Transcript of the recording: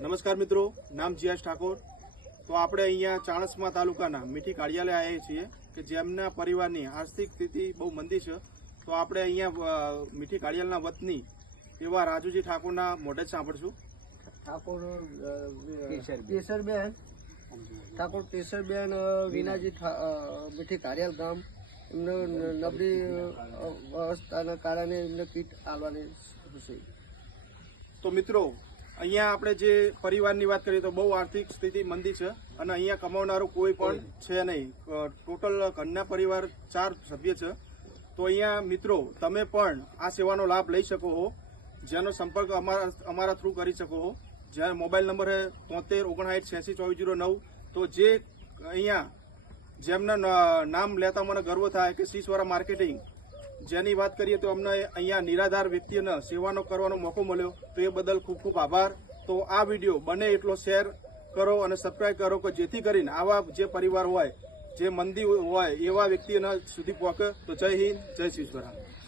નમસ્કાર મિત્રો, નામ જીયાસ ઠાકોર। તો આપણે અહીંયા ચાણસ્મા તાલુકાના મીઠી કાર્યાલય આવ્યા છીએ કે જેમના પરિવારની આર્થિક સ્થિતિ બહુ મંદી છે। તો આપણે અહીંયા મીઠી કાર્યાલયના વતની એવા રાજુજી ઠાકોરના મોઢે જ સાંભળશું। ઠાકોર કેશરબેન વિનાજી મીઠી કાર્યાલ ગામ એમને નબળી અવસ્થાના કારણે એમને કીટ આવવાની છે। તો મિત્રો, અહીંયા આપણે જે પરિવારની વાત કરીએ તો બહુ આર્થિક સ્થિતિ મંદી છે અને અહીંયા કમાવનારું કોઈ પણ છે નહીં। ટોટલ ઘરના પરિવાર 4 સભ્ય છે। તો અહીંયા મિત્રો તમે પણ આ સેવાનો લાભ લઈ શકો છો, જેનો સંપર્ક અમારા થ્રુ કરી શકો છો। જ્યાં મોબાઈલ નંબર છે 7359862409। તો જે અહીંયા જેમના નામ લેતા મને ગર્વ થાય કે શીશવાળા માર્કેટિંગ, જેની વાત કરીએ તો અમને અહીંયા નિરાધાર વ્યક્તિને સેવાનો કરવાનો મોકો મળ્યો, તો એ બદલ ખૂબ ખૂબ આભાર। તો આ વિડીયો બને એટલો શેર કરો અને સબસ્ક્રાઈબ કરો કે જેથી કરીને આવા જે પરિવાર હોય, જે મંદી હોય એવા વ્યક્તિના સુધી પહોંચે। તો જય હિન્દ, જય શીશવાળા।